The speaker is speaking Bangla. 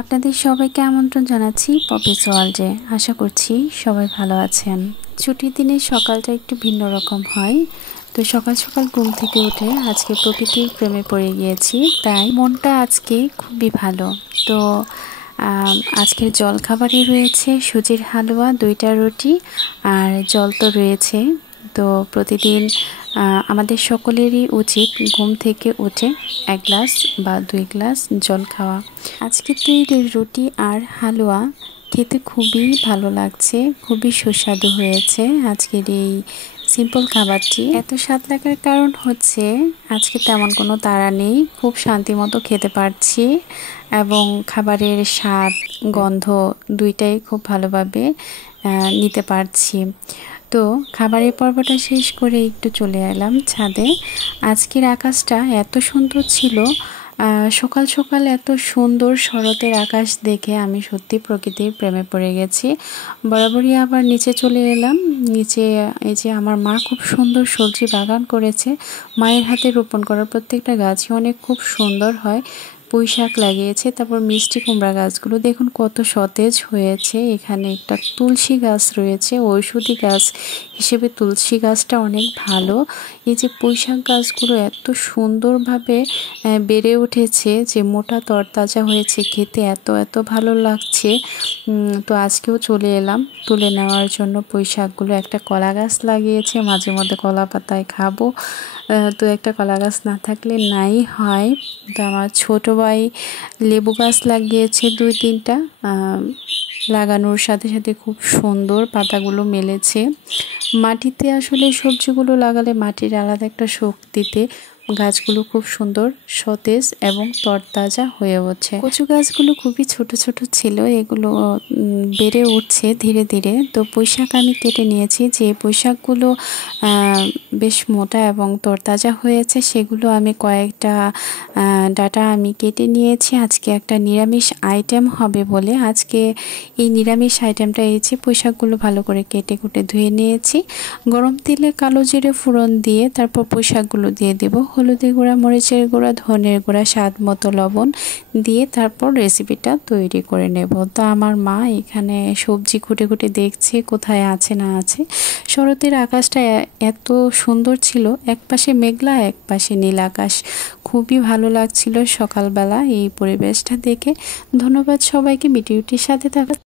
আপনাদের সবাইকে আমন্ত্রণ জানাচ্ছি পপিস ওয়ার্ল্ডে। আশা করছি সবাই ভালো আছেন। ছুটির দিনে সকালটা একটু ভিন্ন রকম হয়। তো সকাল সকাল ঘুম থেকে উঠে আজকে প্রকৃতির প্রেমে পড়ে গিয়েছি, তাই মনটা আজকে খুবই ভালো। তো আজকের জলখাবারে রয়েছে সুজির হালুয়া, 2টা রুটি আর জল তো রয়েছে। তো প্রতিদিন আমাদের সকলেরই উচিত ঘুম থেকে উঠে 1 গ্লাস বা 2 গ্লাস জল খাওয়া। আজকে তো এই রুটি আর হালুয়া খেতে খুবই ভালো লাগছে, খুবই সুস্বাদু হয়েছে। আজকের এই সিম্পল খাবারটি এত স্বাদ লাগার কারণ হচ্ছে আজকে তেমন কোনো তাড়া নেই, খুব শান্তি মতো খেতে পারছি এবং খাবারের স্বাদ গন্ধ দুইটাই খুব ভালোভাবে নিতে পারছি। তো খাবারের পর্বটা শেষ করে একটু চলে এলাম ছাদে। আজকের আকাশটা এত সুন্দর ছিল, সকাল সকাল এত সুন্দর শরতের আকাশ দেখে আমি সত্যি প্রকৃতির প্রেমে পড়ে গেছি। বরাবরই আবার নিচে চলে এলাম। নিচে এই যে আমার মা খুব সুন্দর সবজি বাগান করেছে। মায়ের হাতে রোপণ করা প্রত্যেকটা গাছই অনেক খুব সুন্দর হয়। পুঁই শাক লাগিয়েছে, তারপর মিষ্টি কুমড়া গাছগুলো দেখুন কত সতেজ হয়েছে। এখানে একটা তুলসী গাছ রয়েছে, ঔষধি গাছ হিসেবে তুলসী গাছটা অনেক ভালো। এই যে পুঁই শাক গাছগুলো এত সুন্দরভাবে বেড়ে উঠেছে যে মোটা তরতাজা হয়েছে, খেতে এত এত ভালো লাগছে। তো আজকেও চলে এলাম তুলে নেওয়ার জন্য পুঁই শাকগুলো। একটা কলা গাছ লাগিয়েছে, মাঝে মধ্যে কলা পাতায় খাবো। তো একটা কলা গাছ না থাকলে নাই হয়। তো আমার ছোটো ভাই লেবু গাছ লাগিয়েছে 2-3টা, লাগানোর সাথে সাথে খুব সুন্দর পাতাগুলো মেলেছে। মাটিতে আসলে সবজিগুলো লাগালে মাটির আলাদা একটা শক্তিতে গাছগুলো খুব সুন্দর সতেজ এবং তরতাজা হয়ে ওঠে। কচু গাছগুলো খুবই ছোট ছোট ছিল, এগুলো বেড়ে উঠছে ধীরে ধীরে। তো পুঁই শাক আমি কেটে নিয়েছি, যে পুঁই শাকগুলো বেশ মোটা এবং তরতাজা হয়েছে সেগুলো আমি কয়েকটা ডাটা আমি কেটে নিয়েছি। আজকে একটা নিরামিষ আইটেম হবে বলে আজকে এই নিরামিষ আইটেমটা এই যে পুঁই শাকগুলো ভালো করে কেটে কুটে ধুয়ে নিয়েছি। গরম তেলে কালো জিরে ফোড়ন দিয়ে তারপর পুঁই শাকগুলো দিয়ে দেব। হলুদের গুঁড়া, মরিচের গুঁড়া, ধনের গুঁড়া, স্বাদ মতো লবণ দিয়ে তারপর রেসিপিটা তৈরি করে নেব। তো আমার মা এখানে সবজি খুঁটে খুঁটে দেখছে কোথায় আছে না আছে। শরতের আকাশটা এত সুন্দর ছিল, এক পাশে মেঘলা এক পাশে নীল আকাশ, খুবই ভালো লাগছিল সকালবেলা এই পরিবেশটা দেখে। ধন্যবাদ সবাইকে ভিডিওটির সাথে থাকা।